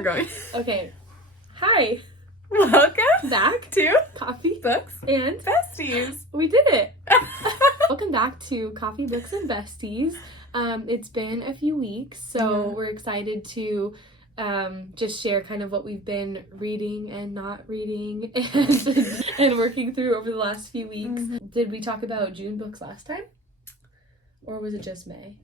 we're going. Okay. Hi. Welcome back to Coffee, Books, and Besties. We did it. Welcome back to Coffee, Books, and Besties. It's been a few weeks, so we're excited to just share kind of what we've been reading and not reading and working through over the last few weeks. Mm-hmm. Did we talk about June books last time? Or was it just May?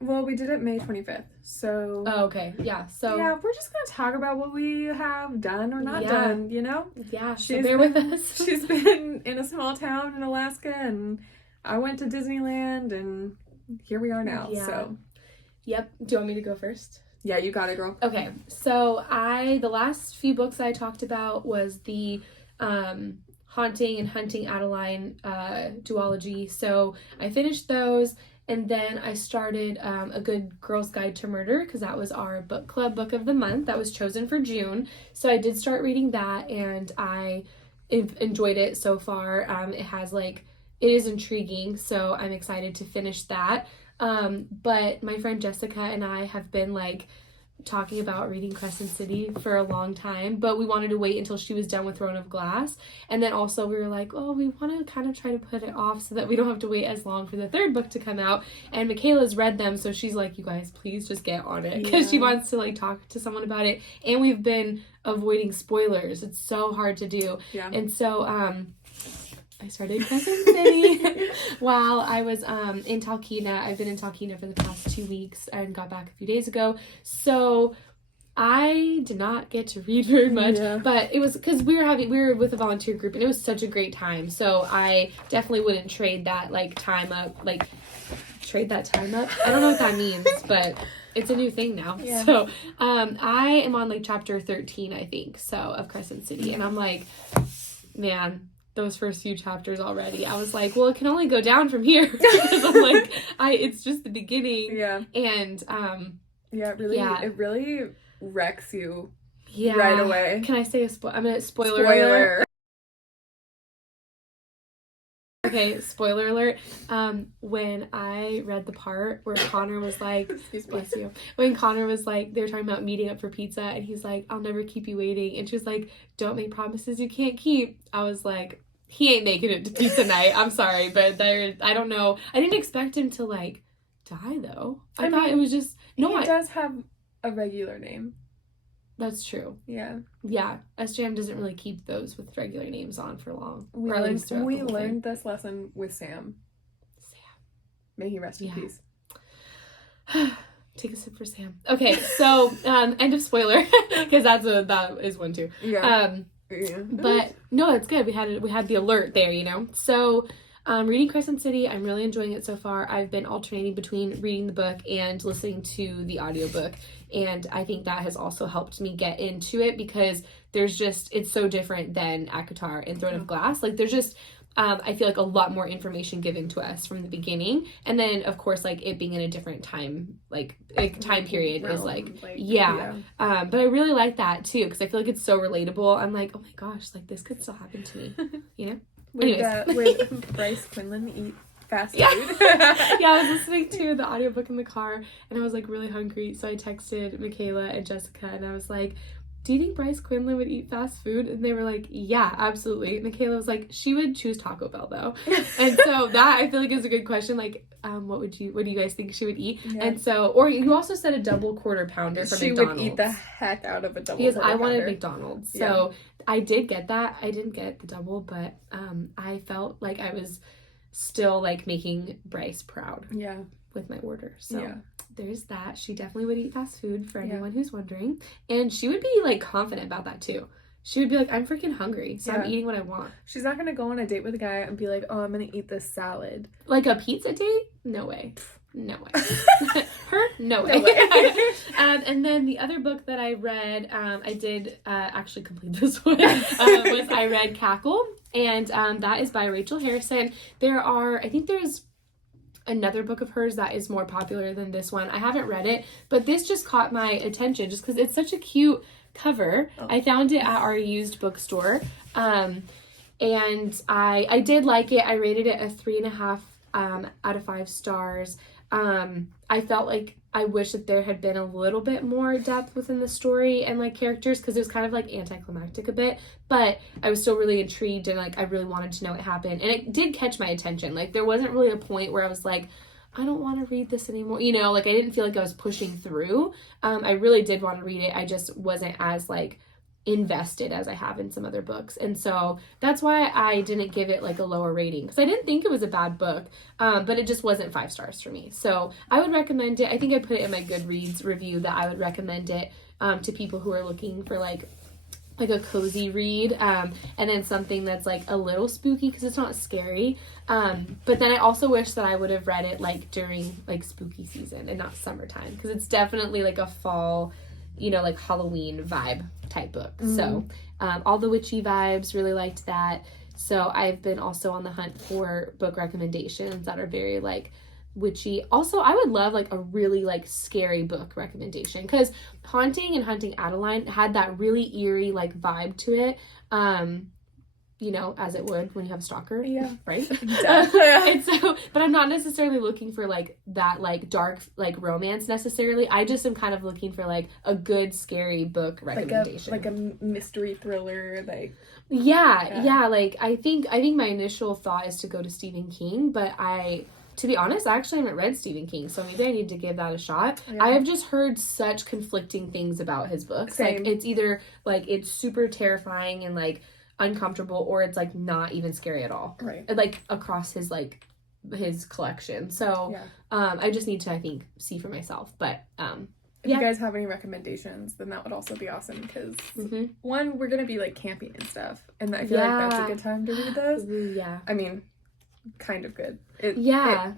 Well, we did it May 25th, so... Oh, okay. Yeah, so... Yeah, we're just going to talk about what we have done or not done, you know? Yeah, so bear with us. She's been in a small town in Alaska, and I went to Disneyland, and here we are now, so... Yep. Do you want me to go first? Yeah, you got it, girl. Okay, so the last few books I talked about was the Haunting and Hunting Adeline duology, so I finished those. And then I started A Good Girl's Guide to Murder, because that was our book club book of the month that was chosen for June. So I did start reading that, and I enjoyed it so far. It is intriguing, so I'm excited to finish that. But my friend Jessica and I have been talking about reading Crescent City for a long time, but we wanted to wait until she was done with Throne of Glass. And then also we were like, oh, we want to kind of try to put it off so that we don't have to wait as long for the third book to come out. And Michaela's read them, so she's like, you guys, please just get on it, because she wants to talk to someone about it. And we've been avoiding spoilers. It's so hard to do. Yeah. And so I started Crescent City while I was in Talkeetna. I've been in Talkeetna for the past 2 weeks and got back a few days ago. So I did not get to read very much, but it was because we were with a volunteer group, and it was such a great time. So I definitely wouldn't trade that time up. Trade that time up? I don't know what that means, but it's a new thing now. Yeah. So I am on chapter 13, I think, of Crescent City, and I'm like, man, those first few chapters already, I was like, well, it can only go down from here, because I'm it's just the beginning. Yeah. And it really wrecks you right away. Can I say spoiler alert? Okay, spoiler alert. When I read the part where Connor was like, bless you. When Connor was they were talking about meeting up for pizza, and he's like, I'll never keep you waiting. And she was like, don't make promises you can't keep. I was like, he ain't making it to pizza night. I'm sorry, but I don't know. I didn't expect him to die though. I thought it was just he does have a regular name. That's true. Yeah. Yeah. SJM doesn't really keep those with regular names on for long. We learned this lesson with Sam. May he rest in peace. Take a sip for Sam. Okay, so end of spoiler, because that is one too. Yeah. But no, it's good. We had the alert there, So reading Crescent City, I'm really enjoying it so far. I've been alternating between reading the book and listening to the audiobook, and I think that has also helped me get into it, because it's so different than ACOTAR and Throne of Glass. there's just I feel a lot more information given to us from the beginning, and then of course it being in a different time time period is but I really like that too, because I feel it's so relatable. I'm like, oh my gosh, this could still happen to me, Would Bryce Quinlan eat fast food? Yeah, I was listening to the audiobook in the car, and I was really hungry, so I texted Michaela and Jessica, and I was like, do you think Bryce Quinlan would eat fast food? And they were like, yeah, absolutely. Michaela was like, she would choose Taco Bell though. And so that I feel is a good question. What do you guys think she would eat? Yeah. And so, or you also said a double quarter pounder from McDonald's. She would eat the heck out of a double quarter pounder. Because I wanted McDonald's. So I did get that. I didn't get the double, but I felt like I was still making Bryce proud. Yeah. With my order. So there's that. She definitely would eat fast food, for anyone who's wondering. And she would be confident about that too. She would be like, I'm freaking hungry, so I'm eating what I want. She's not gonna go on a date with a guy and be like, oh, I'm gonna eat this salad. A pizza date? No way. No way. Her? No way. And then the other book that I read, I did actually complete this one, was I read Cackle. And that is by Rachel Harrison. I think there's another book of hers that is more popular than this one. I haven't read it, but this just caught my attention just because it's such a cute cover. I found it at our used bookstore, and I did like it. I rated it a 3.5 out of 5 stars. I felt like I wish that there had been a little bit more depth within the story and like characters, because it was kind of like anticlimactic a bit, but I was still really intrigued and like I really wanted to know what happened, and it did catch my attention. Like there wasn't really a point where I was like, I don't want to read this anymore, you know, like I didn't feel like I was pushing through. I really did want to read it. I just wasn't as like invested as I have in some other books, and so that's why I didn't give it like a lower rating, because I didn't think it was a bad book, but it just wasn't 5 stars for me. So I would recommend it. I think I put it in my Goodreads review that I would recommend it to people who are looking for like a cozy read, and then something that's like a little spooky because it's not scary, but then I also wish that I would have read it like during like spooky season and not summertime, because it's definitely like a fall, you know, like Halloween vibe type book. So all the witchy vibes, really liked that. So I've been also on the hunt for book recommendations that are very like witchy. Also, I would love like a really like scary book recommendation, because Haunting and Hunting Adeline had that really eerie like vibe to it, you know, as it would when you have a stalker. Yeah. Right? And so, but I'm not necessarily looking for like that like dark like romance necessarily. I just am kind of looking for like a good scary book recommendation. Like a mystery thriller, like yeah, like I think my initial thought is to go to Stephen King, but to be honest, I actually haven't read Stephen King, so maybe I need to give that a shot. Yeah. I have just heard such conflicting things about his books. Same. Like it's either like it's super terrifying and like uncomfortable, or it's like not even scary at all, right? Like across his like his collection. So I just need to, I think, see for myself. But if you guys have any recommendations, then that would also be awesome, because one, we're gonna be like camping and stuff, and I feel like that's a good time to read those. I mean, kind of good. It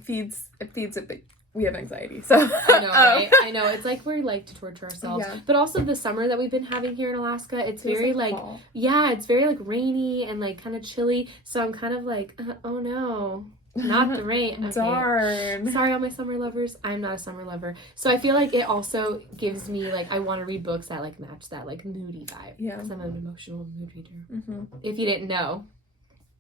feeds it, but we have anxiety, so I know, right? I know, it's like we like to torture ourselves. But also the summer that we've been having here in Alaska, it's very like fall. It's very like rainy and like kind of chilly, so I'm kind of like oh no, not the rain. Okay. Darn. Sorry, all my summer lovers. I'm not a summer lover, so I feel like it also gives me like I want to read books that like match that like moody vibe, because I'm an emotional mood reader. If you didn't know.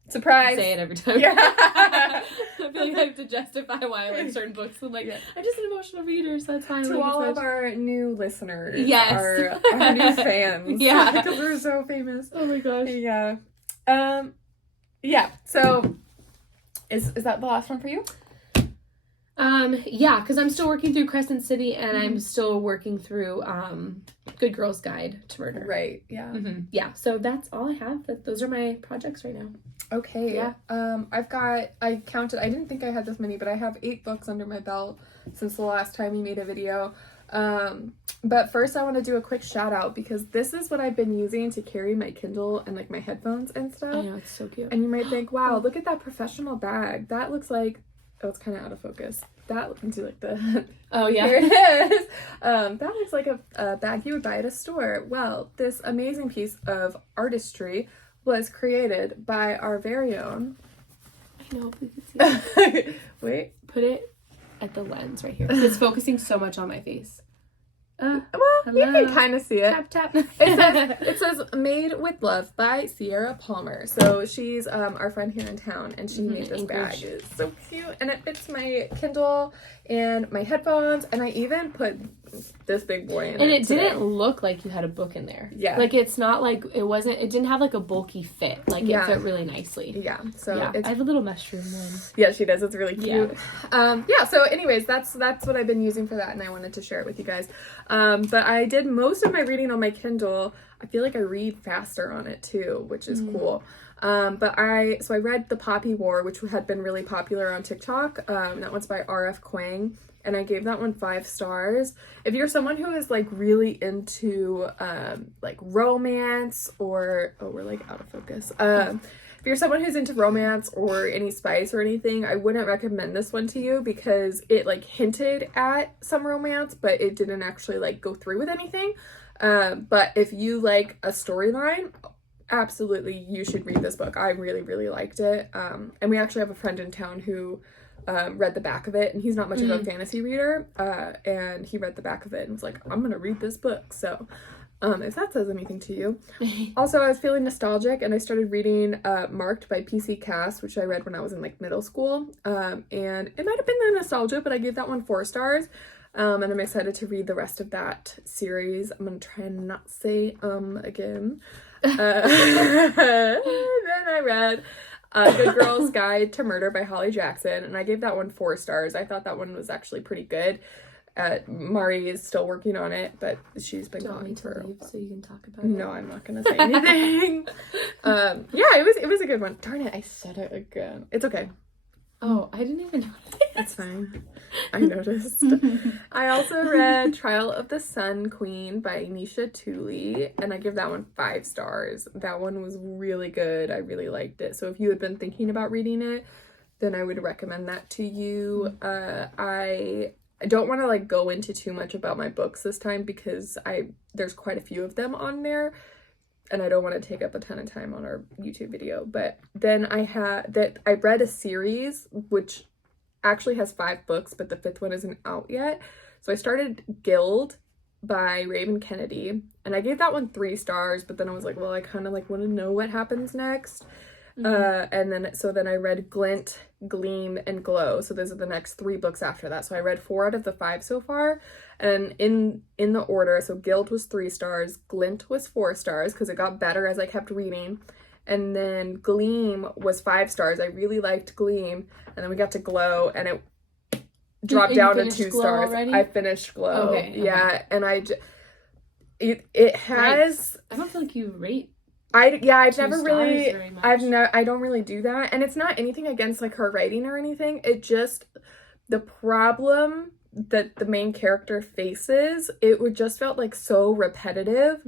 Surprise! Say it every time. I feel like I have to justify why I like certain books. I'm like, I'm just an emotional reader, so that's fine. To all of our new listeners, our new fans, because we're so famous. Oh my gosh. So, is that the last one for you? Because I'm still working through Crescent City, and I'm still working through Good Girl's Guide to Murder. Right. Yeah. Yeah. So that's all I have. Those are my projects right now. Okay. Yeah. I counted. I didn't think I had this many, but I have 8 books under my belt since the last time we made a video. But first I want to do a quick shout out, because this is what I've been using to carry my Kindle and like my headphones and stuff. I know, it's so cute. And you might think, wow, look at that professional bag. That looks like, oh, it's kind of out of focus. That looks like the oh yeah, here it is. That looks like a bag you would buy at a store. Well, this amazing piece of artistry was created by our very own. I know, we can see it. Wait, put it at the lens right here. It's focusing so much on my face. Well, hello. You can kind of see it. Tap tap. It says "Made with Love" by Sierra Palmer. So she's our friend here in town, and she made this bag. It's so cute, and it fits my Kindle and my headphones, and I even put this big boy in it. And it didn't look like you had a book in there. Yeah, like it's not like it didn't have like a bulky fit. Like it fit really nicely. Yeah. So I have a little mushroom one. Yeah, she does. It's really cute. So anyways, that's what I've been using for that, and I wanted to share it with you guys. But I did most of my reading on my Kindle. I feel like I read faster on it too, which is cool. But I read The Poppy War, which had been really popular on TikTok. That one's by R.F. Kuang, and I gave that one 5 stars. If you're someone who is like really into like romance, or we're like out of focus. If you're someone who's into romance or any spice or anything, I wouldn't recommend this one to you, because it like hinted at some romance, but it didn't actually like go through with anything. But if you like a storyline, absolutely you should read this book. I really, really liked it. And we actually have a friend in town who read the back of it, and he's not much of a fantasy reader, and he read the back of it and was like, I'm gonna read this book. So if that says anything to you. Also, I was feeling nostalgic and I started reading Marked by PC Cast, which I read when I was in like middle school. And it might have been the nostalgia, but I gave that one 4 stars. And I'm excited to read the rest of that series. I'm gonna try and not say again. Then I read Good Girl's Guide to Murder by Holly Jackson, and I gave that one 4 stars. I thought that one was actually pretty good. Mari is still working on it, but she's been gone for. Leave so you can talk about it. No, I'm not gonna say anything. Yeah, it was a good one. Darn it, I said it again. It's okay. Oh, I didn't even notice. It's fine. I noticed. I also read Trial of the Sun Queen by Nisha Tuli, and I give that one 5 stars. That one was really good. I really liked it. So if you had been thinking about reading it, then I would recommend that to you. I don't want to like go into too much about my books this time because there's quite a few of them on there. And I don't want to take up a ton of time on our YouTube video. But then I read a series which actually has 5 books, but the 5th one isn't out yet. So I started Gild by Raven Kennedy, and I gave that one 3 stars, but then I was like, well, I kind of like want to know what happens next. And then I read Glint, Gleam, and Glow. So those are the next 3 books after that. So I read 4 out of the 5 so far. And in the order, so Gild was 3 stars, Glint was 4 stars because it got better as I kept reading. And then Gleam was 5 stars. I really liked Gleam. And then we got to Glow, and it dropped down to 2 stars. Already? I finished Glow. Okay. Yeah, and it has. I don't feel like you rate. I've 2 never stars really, very much. I don't really do that. And it's not anything against like her writing or anything. It just, the problem that the main character faces, it would just felt like so repetitive.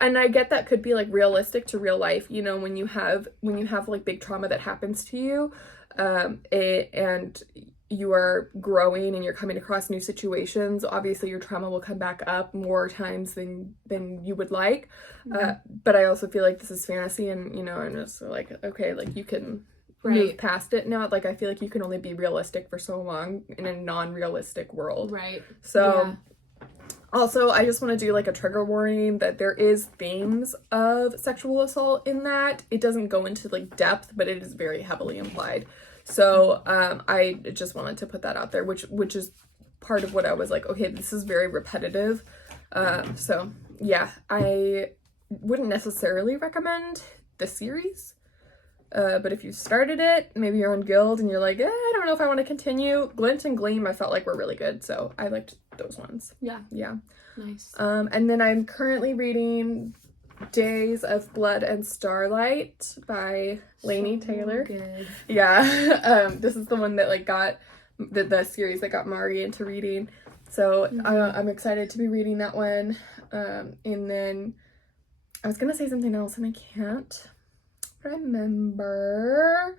And I get that could be like realistic to real life, you know, when you have like big trauma that happens to you, and you are growing and you're coming across new situations, obviously your trauma will come back up more times than you would like. But I also feel like this is fantasy, and you know, I'm just like, okay, like you can move past it now. Like I feel like you can only be realistic for so long in a non-realistic world. Right. So also, I just want to do like a trigger warning that there is themes of sexual assault in that. It doesn't go into like depth, but it is very heavily implied. So I just wanted to put that out there, which is part of what I was like, okay, this is very repetitive. So yeah, I wouldn't necessarily recommend the series. But if you started it, maybe you're on Gild and you're like, I don't know if I want to continue. Glint and Gleam I felt like were really good, so I liked those ones. Yeah. Nice. And then I'm currently reading Days of Blood and Starlight by Laini Taylor. Good. Yeah. This is the one that like got the series that got Mari into reading. So I'm excited to be reading that one. And then I was gonna say something else and I can't remember.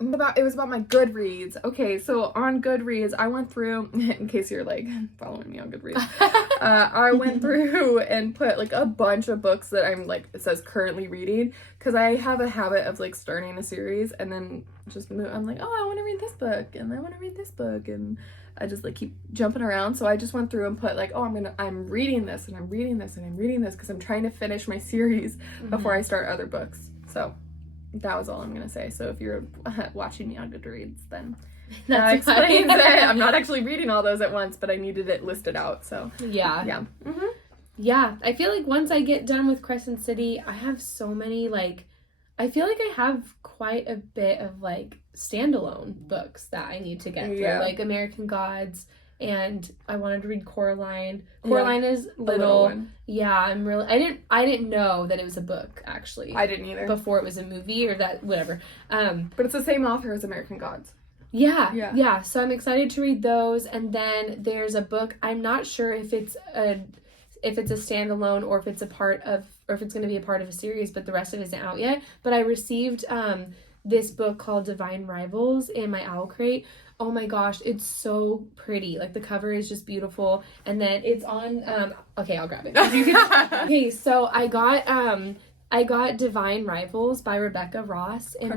It was about my Goodreads. Okay, so on Goodreads, I went through, in case you're like following me on Goodreads, I went through and put like a bunch of books that I'm like, it says currently reading, because I have a habit of like starting a series and then I'm like, oh, I want to read this book and I want to read this book, and I just like keep jumping around. So I just went through and put like, oh, I'm reading this and I'm reading this and I'm reading this because I'm trying to finish my series before I start other books. So that was all I'm gonna say. So if you're watching me on Goodreads, then that explains it. I'm not actually reading all those at once, but I needed it listed out. So yeah. Yeah, I feel like once I get done with Crescent City, I have so many like, I feel like I have quite a bit of like standalone books that I need to get through, like American Gods, and I wanted to read Coraline. Coraline is little one. Yeah, I'm really. I didn't know that it was a book actually. I didn't either before it was a movie or that whatever. But it's the same author as American Gods. Yeah. So I'm excited to read those, and then there's a book. I'm not sure if it's a standalone or if it's going to be a part of a series, but the rest of it isn't out yet. But I received this book called Divine Rivals in my owl crate. Oh my gosh, it's so pretty. Like the cover is just beautiful, and then it's on. Okay, I'll grab it. Okay, so I got Divine Rivals by Rebecca Ross in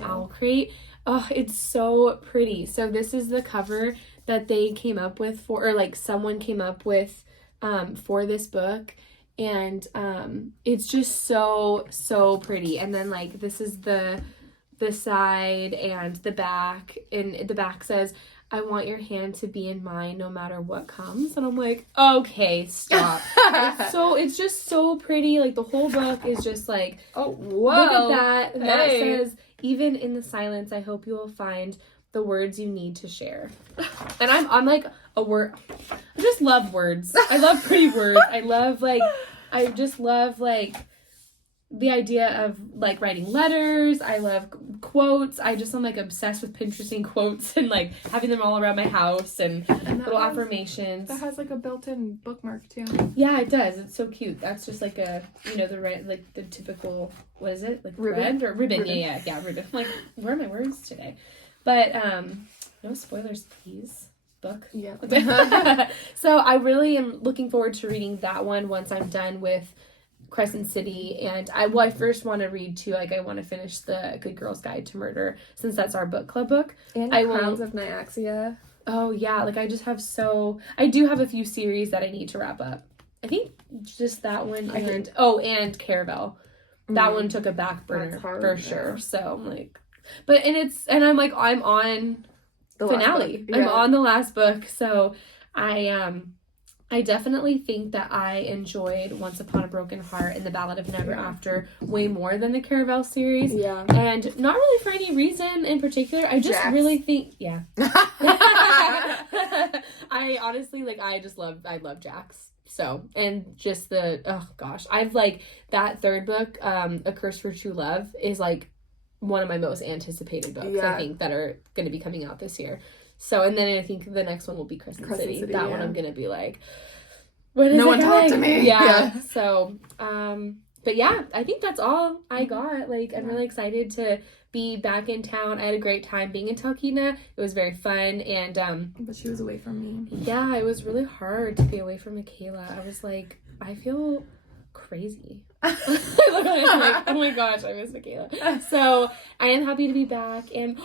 Owl Crate. Oh, it's so pretty. So this is the cover that they came up with or like someone came up with for this book. And it's just so pretty. And then like this is the side and the back, and the back says, I want your hand to be in mine no matter what comes. And I'm like, okay, stop. It's just so pretty. Like the whole book is just like, oh, whoa, look at that. And that says, even in the silence, I hope you will find the words you need to share. And I'm like a word. I just love words. I love pretty words. I just love like the idea of like writing letters. I love quotes. I'm like obsessed with Pinteresting quotes and like having them all around my house and little affirmations. That has like a built-in bookmark too. Yeah, it does. It's so cute. That's just like a, the typical, what is it? Like ribbon? Thread or ribbon? Ribbon. Yeah, ribbon. I'm like, where are my words today? But no spoilers, please. Book. Yeah. So I really am looking forward to reading that one once I'm done with Crescent City, and I first want to read too, like I want to finish the Good Girl's Guide to Murder, since that's our book club book. And Crowns of Nyaxia. Oh yeah, like I do have a few series that I need to wrap up. I think just that one and Caravel. That one took a back burner for sure. So I'm like, I'm on the finale. Yeah. I'm on the last book, so I definitely think that I enjoyed Once Upon a Broken Heart and The Ballad of Never After way more than the Caravel series. Yeah. And not really for any reason in particular. I just really think, yeah. I honestly, I love Jax. So, and just I've that third book, A Curse for True Love, is like one of my most anticipated books, I think, that are going to be coming out this year. So, and then I think the next one will be Crescent City. That one I'm going to be like, no one talked to me. Yeah. So, but yeah, I think that's all I got. Like, I'm really excited to be back in town. I had a great time being in Talkeetna. It was very fun. And, but she was away from me. Yeah, it was really hard to be away from Michaela. I was like, I feel crazy. I'm like, oh my gosh, I miss Michaela. So I am happy to be back, and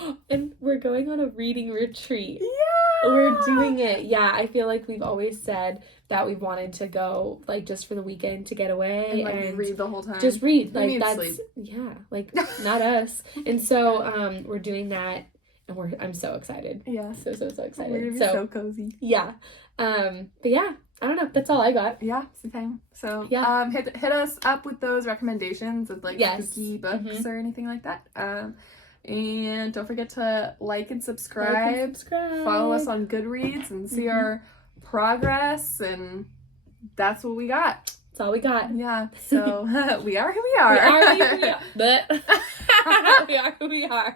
we're going on a reading retreat. Yeah, we're doing it. Yeah, I feel like we've always said that we wanted to go like just for the weekend to get away and read the whole time. Just read, like that's sleep. Yeah, like not us. And so we're doing that, and I'm so excited. Yeah, so excited. We're gonna be so cozy. Yeah, but yeah. I don't know. That's all I got. Yeah, same. So, yeah. Hit us up with those recommendations of spooky books or anything like that. And don't forget to like and subscribe. Follow us on Goodreads and see our progress. And that's what we got. That's all we got. Yeah. So we are who we are. But we are who we are.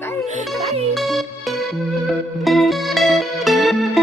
Bye. Bye.